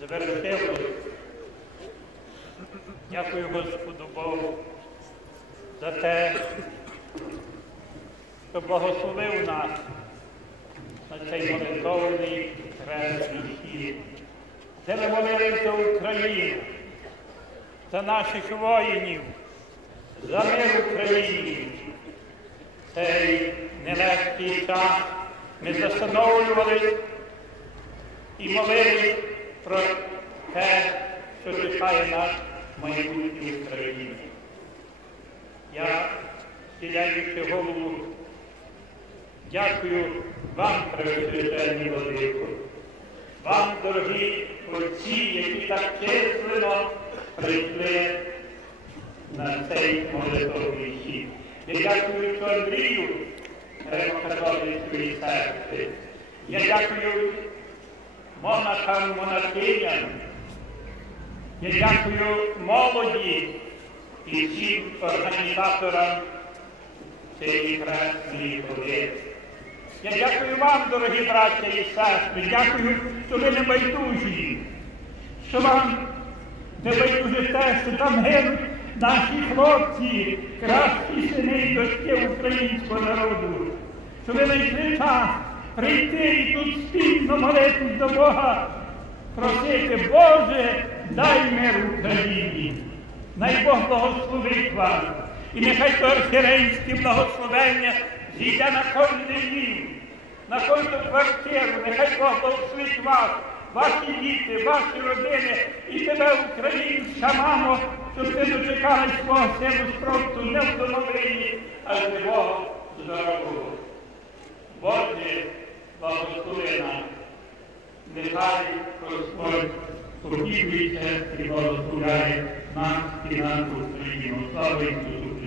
звершилось. Дякую Господу Богу за те, що благословив нас на цей молитовний хресний хід. Де ми молилися за Україну, за наших воїнів, за мир в Україні. Цей нелегкий час ми застановлювали і молились про те, що чекає нас в майбутній Україні. Я, схиляючи голову, дякую вам, превосвященні Владико, вам, дорогі отці, які так числено прийшли на цей молитовний хід. Я дякую Андрію, греко-католицької церкви. Я дякую монахам, монахиням. Я дякую молоді і всім організаторам цієї хресної ходи. Я дякую вам, дорогі браття і сестри, дякую, що ви не байдужі, що вам не байдуже те, що там гинуть наші хлопці, кращі сини і дочки українського народу, що ви знайшли час прийти і тут спільно молитись до Бога, просити, Боже, дай мир Україні. Най Бог благословить вас. І нехай то архірейське благословення зійде на кожний дім, на кожну квартиру, нехай Бог благословить вас, ваші діти, ваші родини і тебе, українська мамо, щоб ти дочекалась свого сину спросту не в домовині, а живого, здорового. Боже. Нехай Господь спокійніше і благословляє нас і нашу Україну. Слава Ісусу